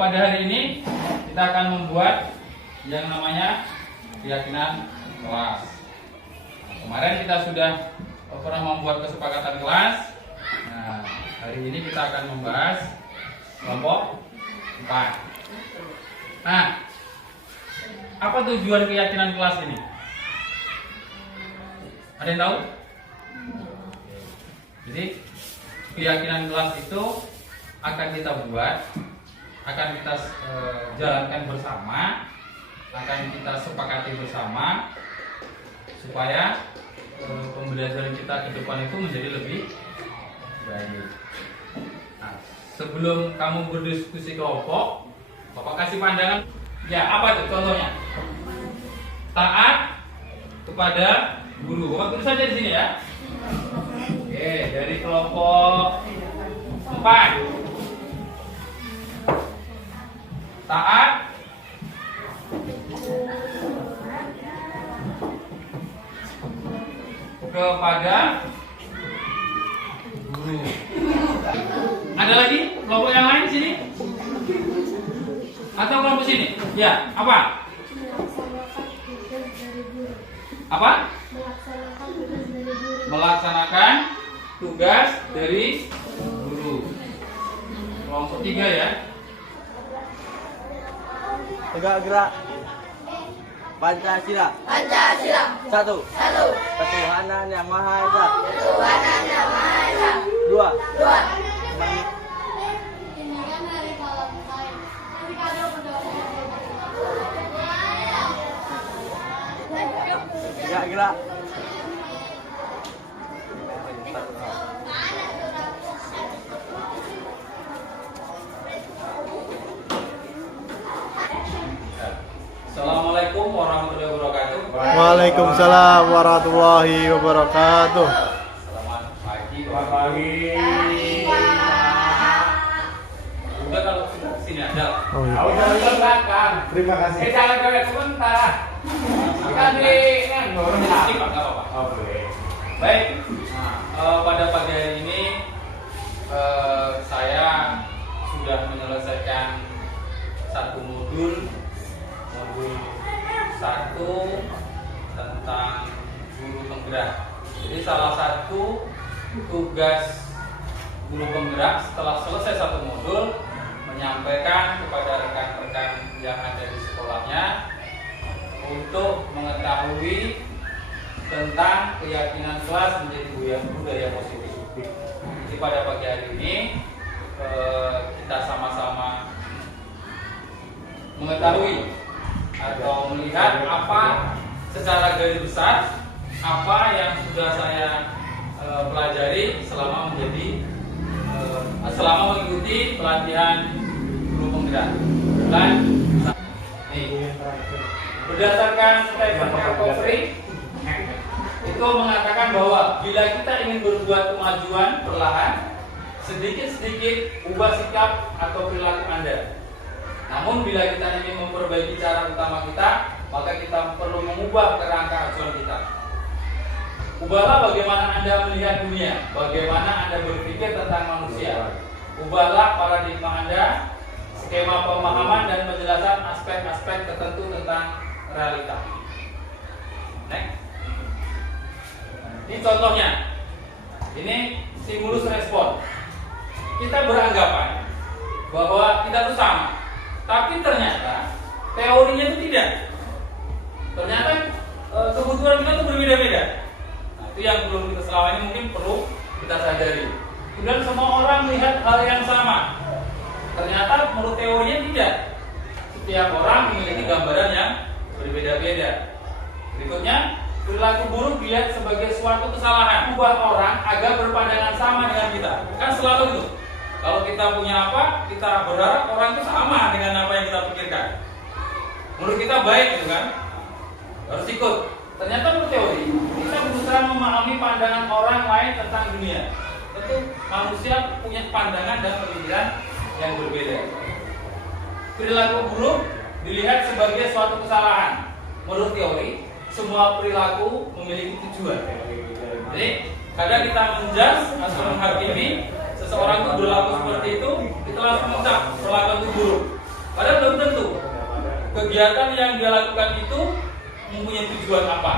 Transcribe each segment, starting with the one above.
pada hari ini kita akan membuat yang namanya keyakinan kelas. Kemarin kita sudah pernah membuat kesepakatan kelas. Nah, hari ini kita akan membahas kelompok 4. Nah, apa tujuan keyakinan kelas ini? Ada yang tahu? Jadi keyakinan kelas itu akan kita buat, akan kita jalankan bersama, akan kita sepakati bersama supaya pembelajaran kita ke depan itu menjadi lebih baik. Nah, sebelum kamu berdiskusi kelompok, Bapak kasih pandangan. Ya, apa itu contohnya? Taat kepada guru. Bapak tulis saja di sini ya. Oke, dari kelompok 4. Taat kepada guru. Ada lagi kelompok yang lain sini? Atau kelompok sini? Ya, apa? Apa? Melaksanakan tugas dari guru. Kelompok 3 ya. Tegak gerak. Pancasila. Pancasila. Satu. Satu. Ketuhanan yang Maha Esa. Ketuhanan yang Maha Esa. Dua. Dua. Tegak gerak. Assalamualaikum warahmatullahi wabarakatuh. Waalaikumsalam warahmatullahi wabarakatuh. Selamat pagi. Selamat pagi. Udah kalau sudah sini aja. Oh, iya. Udah belakang. Terima kasih. Jangan bebek sebentar. Kita di nggak apa-apa. Oh, boleh. Baik. Nah, pada pagi hari ini saya sudah menyelesaikan satu modul 1 tentang guru penggerak. Jadi salah satu tugas guru penggerak setelah selesai satu modul menyampaikan kepada rekan-rekan yang ada di sekolahnya untuk mengetahui tentang keyakinan kelas menjadi budaya positif. Jadi pada pagi hari ini kita sama-sama mengetahui atau melihat apa secara garis besar apa yang sudah saya pelajari selama mengikuti pelatihan guru penggerak. Dan berdasarkan Stephen Covey itu mengatakan bahwa bila kita ingin berbuat kemajuan perlahan, sedikit-sedikit ubah sikap atau perilaku Anda. Namun bila kita ingin memperbaiki cara utama kita, maka kita perlu mengubah kerangka acuan kita. Ubahlah bagaimana Anda melihat dunia, bagaimana Anda berpikir tentang manusia. Ubahlah paradigma Anda, skema pemahaman dan penjelasan aspek-aspek tertentu tentang realita. Next. Ini contohnya. Ini stimulus respon. Kita beranggapan bahwa kita itu sama. Tapi ternyata teorinya itu tidak. Ternyata kebutuhan kita itu berbeda-beda. Nah, itu yang belum kita selama ini mungkin perlu kita sadari. Kemudian semua orang melihat hal yang sama. Ternyata menurut teorinya tidak. Setiap orang memiliki gambaran yang berbeda-beda. Berikutnya, perilaku buruk dilihat sebagai suatu kesalahan. Membuat orang agar berpandangan sama dengan kita. Kan selalu itu. Kalau kita punya apa, kita berharap orang itu sama dengan apa yang kita pikirkan. Menurut kita baik, gitu kan? Harus ikut. Ternyata menurut teori, kita berusaha memahami pandangan orang lain tentang dunia. Tentu manusia punya pandangan dan pemikiran yang berbeda. Perilaku buruk dilihat sebagai suatu kesalahan. Menurut teori, semua perilaku memiliki tujuan. Jadi, kadang kita menjudge atau menghakimi seseorang itu berlaku seperti itu, kita langsung mencap perlakuan itu buruk. Padahal belum tentu kegiatan yang dia lakukan itu mempunyai tujuan apa.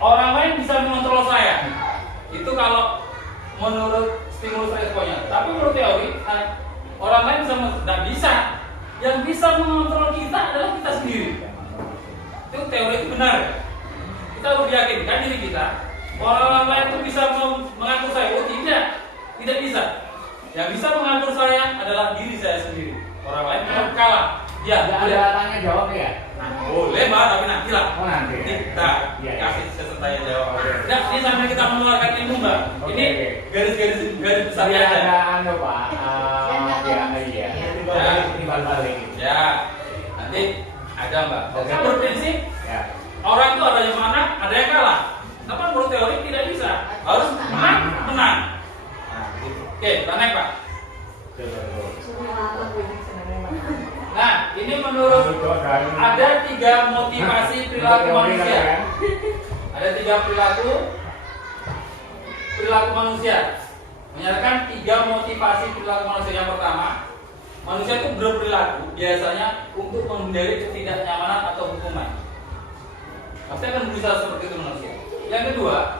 Orang lain bisa mengontrol saya. Itu kalau menurut stimulus responnya. Tapi menurut teori, orang lain tidak bisa. Yang bisa mengontrol kita adalah kita sendiri. Itu teori itu benar. Kita harus yakinkan diri kita. Orang lain itu bisa mengatur saya. Oh tidak bisa. Yang bisa mengatur saya adalah diri saya sendiri. Orang lain tidak kalah. Ya, ada tanya jawab ya. boleh Mbak, tapi nanti lah. Oh nanti. Kita kasih sesi tanya jawab. Oke. Nah, ini sampai kita mengeluarkan ilmu Mbak. Ini garis besar Tapi aja. ada anu Pak. Iya. Timbal-balik. Ya, nanti ada Mbak. Oke. Kan berprinsip Ya. orang itu ada yang menang, ada yang kalah. Tapi menurut teori tidak bisa. Harus menang. Nah, gitu. Oke, kita naik Pak. Nah, ini menurut ada 3 motivasi perilaku manusia. Ada 3 perilaku manusia. Menyatakan 3 motivasi perilaku manusia. Yang pertama, manusia itu berperilaku biasanya untuk menghindari ketidaknyamanan atau hukuman. Pasti akan berusaha seperti itu manusia. Yang kedua,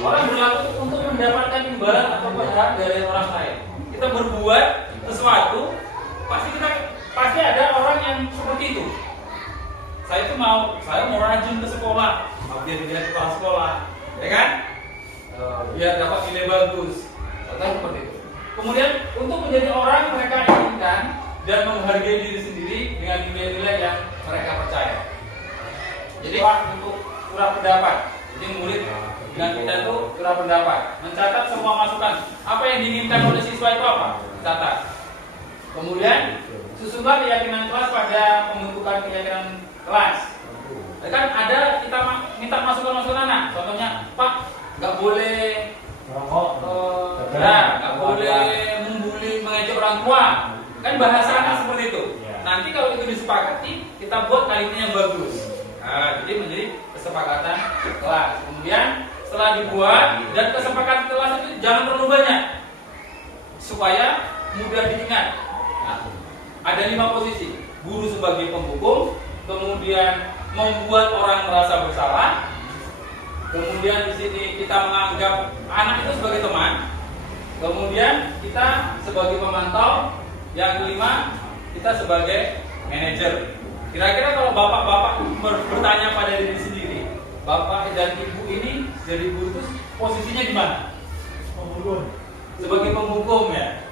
orang berlaku untuk mendapatkan imbalan atau berhak dari orang lain. Kita berbuat sesuatu, pasti ada orang yang seperti itu. Saya mau rajin ke sekolah, mau jadi kepala sekolah, ya kan? Biar dapat nilai bagus, atau seperti itu. Kemudian untuk menjadi orang mereka inginkan dan menghargai diri sendiri dengan nilai-nilai yang mereka percaya. Jadi untuk surah pendapat, jadi murid dengan kita itu surah pendapat, mencatat semua masukan. Apa yang diinginkan oleh siswa itu apa? Catat. Kemudian susunlah keyakinan kelas pada pembentukan keyakinan kelas. Kan ada kita minta masukan anak. Contohnya, Pak, nggak boleh nggak boleh membuli, mengejek orang tua. Kan bahasa anak seperti itu. Nanti kalau itu disepakati, kita buat kalimatnya yang bagus. Nah, jadi menjadi kesepakatan kelas. Kemudian setelah dibuat dan kesepakatan kelas itu jangan terlalu banyak supaya mudah diingat. Nah, ada 5 posisi. Guru sebagai penghukum, kemudian membuat orang merasa bersalah. Kemudian di sini kita menganggap anak itu sebagai teman. Kemudian kita sebagai pemantau. Yang kelima, kita sebagai manajer. Kira-kira kalau bapak-bapak bertanya pada diri sendiri, bapak dan ibu ini jadi guru itu posisinya di mana? Sebagai penghukum ya.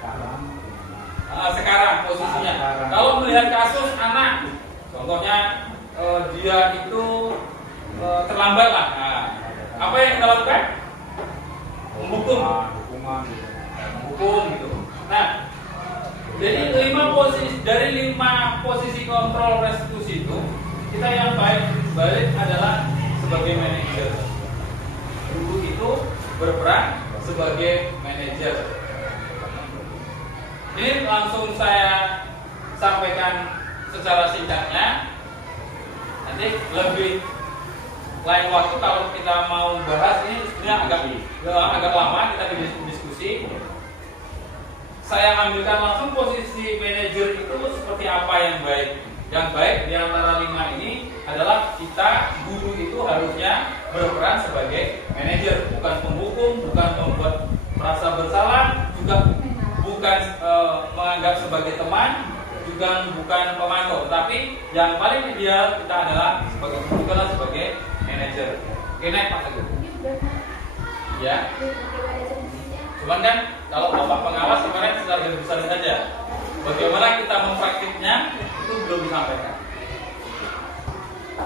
Sekarang posisinya. Kalau melihat kasus anak, contohnya dia itu terlambat lah. Nah, apa yang kita lakukan? Menghukum gitu. Nah, jadi 5 posisi dari 5 posisi kontrol restitusi itu, kita yang balik adalah sebagai manajer. Guru itu berperan sebagai manajer. Ini langsung saya sampaikan secara singkatnya. Nanti lebih lain waktu kalau kita mau bahas ini sebenarnya agak lama kita diskusi. Saya ambilkan langsung posisi manajer itu seperti apa yang baik. Yang baik di antara 5 ini adalah kita guru itu harusnya berperan sebagai manajer, bukan penghukum, bukan membuat merasa bersalah, juga bukan menganggap sebagai teman, juga bukan pemantau. Tapi yang paling ideal kita adalah sebagai manajer. Oke, naik Pak Teguh. Ya. Cuman kan kalau Bapak pengawas kemarin secara garis besar saja. Bagaimana kita mempraktiknya itu belum disampaikan.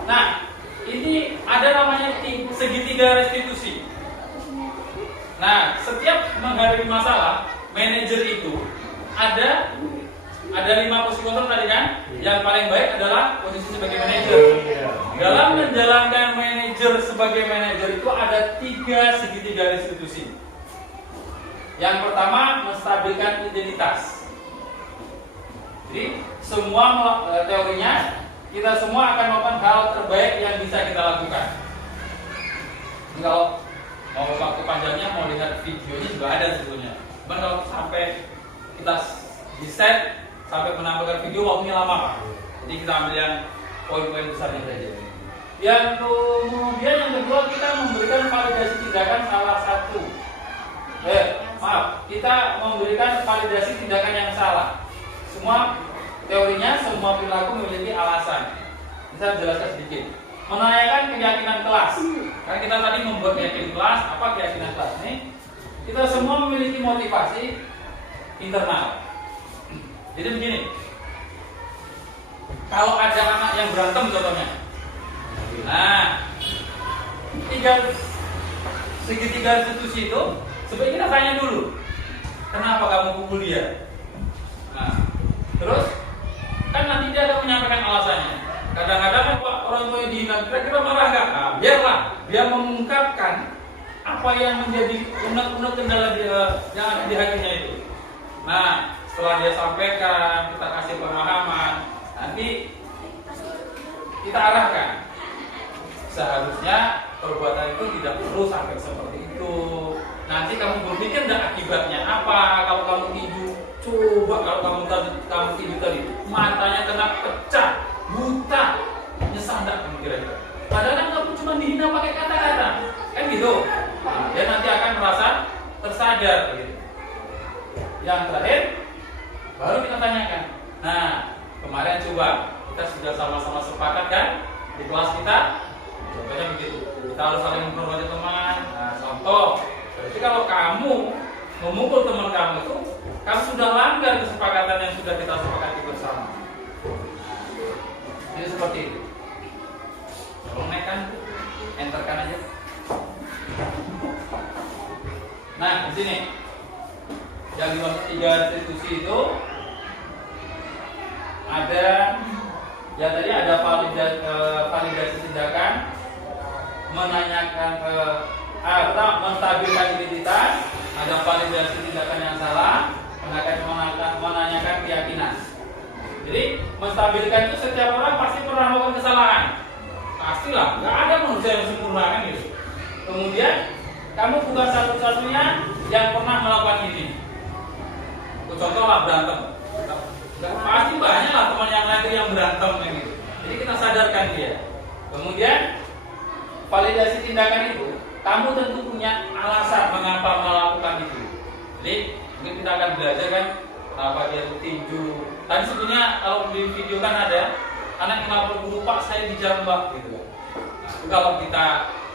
Nah, ini ada namanya segitiga restitusi. Nah, setiap menghadapi masalah, manajer itu ada 5 posisi kontrol tadi kan? Yang paling baik adalah posisi sebagai manajer. Dalam menjalankan manajer sebagai manajer itu ada 3 segitiga restitusi. Yang pertama, menstabilkan identitas. Jadi semua teorinya kita semua akan melakukan hal terbaik yang bisa kita lakukan. Kalau mau waktu panjangnya mau lihat videonya juga ada sebetulnya. Cuman kalau sampai kita di set sampai menampilkan video waktunya lama Pak. Jadi kita ambil yang poin-poin besarnya saja. Yang kemudian yang kedua kita memberikan validasi tindakan salah satu. Kita memberikan validasi tindakan yang salah. Semua teorinya, semua perilaku memiliki alasan. Bisa jelaskan sedikit. Menanyakan keyakinan kelas. Karena kita tadi membuat keyakinan kelas, apa keyakinan kelas ini? Kita semua memiliki motivasi internal. Jadi begini. Kalau ada anak yang berantem contohnya. Nah, segitiga institusi itu sebaiknya kita tanya dulu. Kenapa kamu pukul dia? Nah, terus kan nanti dia akan menyampaikan alasannya. Kadang-kadang kan Pak, orang tua yang dihina, kira-kira marah nggak? Nah, biarlah dia mengungkapkan apa yang menjadi unek-unek kendala dia yang ada di hatinya itu. Nah, setelah dia sampaikan, kita kasih pemahaman, nanti kita arahkan. Seharusnya perbuatan itu tidak perlu sampai seperti itu. Nanti kamu berpikir dan akibatnya apa kalau kamu tinju? Coba kalau kamu tinju tadi, matanya kena pecah, buta, nyesal enggak kamu kira-kira? Padahal kan kamu cuma dihina pakai kata-kata, kan gitu. Nah, dia nanti akan merasa tersadar. Gitu. Yang terakhir, baru kita tanyakan. Nah, kemarin coba kita sudah sama-sama sepakat kan di kelas kita. Contohnya begitu. Kita harus saling menghormati teman. Nah, contoh. Berarti kalau kamu memukul teman kamu itu, kamu sudah langgar kesepakatan yang sudah kita sepakati bersama. Jadi seperti itu. Kalau naik kan, enterkan aja. Nah, di sini yang dimaksud 3 institusi itu ada, ya tadi ada validasi tindakan, menanyakan atau menstabilkan identitas, ada validasi tindakan yang salah, menanyakan keyakinan. Jadi menstabilkan itu setiap orang pasti pernah melakukan kesalahan, pastilah, nggak ada manusia yang sempurna kan gitu. Kemudian kamu bukan satu-satunya yang pernah melakukan ini. Contohlah berantem, pasti banyak lah teman yang lain yang berantem kan gitu. Jadi kita sadarkan dia. Kemudian validasi tindakan itu, kamu tentu punya alasan mengapa melakukan itu. Jadi mungkin kita akan belajar kan kenapa dia tinju. Tadi sebenarnya kalau di video kan ada anak yang lapor guru, Pak saya dijambak gitu kan. Nah, kalau kita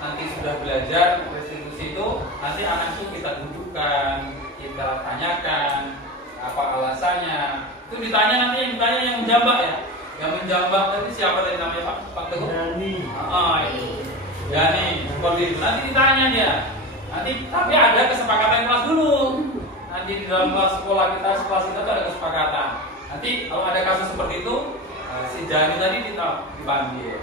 nanti sudah belajar restitusi itu, nanti anak itu kita dudukkan, kita tanyakan apa alasannya. Itu ditanya nanti yang ditanya yang menjambak ya. Yang menjambak tadi siapa tadi namanya Pak Teguh? Yani. Itu. Yani, seperti itu. Nanti ditanya dia. Nanti tapi ada kesepakatan kelas dulu. Nanti di dalam kelas sekolah kita itu ada kesepakatan. Nanti kalau ada kasus seperti itu, si Jani tadi kita dipanggil.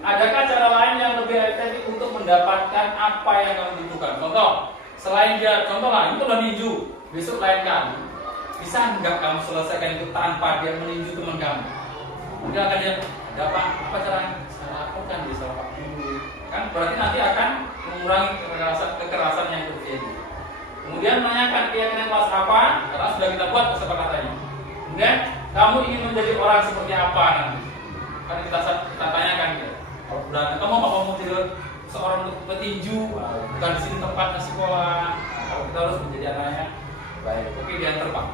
Adakah cara lain yang lebih efektif untuk mendapatkan apa yang kamu butuhkan? Contoh, selain dia, contoh lah, itu udah ninju, besok lain kali, bisa nggak kamu selesaikan itu tanpa dia meninju teman kamu? Mungkin akan dia, ada apa caranya? Saya lakukan, bisa lakukan dulu. Kan berarti nanti akan mengurangi kekerasan yang terjadi. Kemudian menanyakan keyakinan kelas apa, karena sudah kita buat kesepakatannya. Kemudian kamu ingin menjadi orang seperti apa nanti? Kan kita tanyakan ya. Kalau berarti kamu mau jadi seorang petinju, bukan di sini tempatnya sekolah. Kalau kita harus menjadi anaknya baik. Oke, diantar Pak.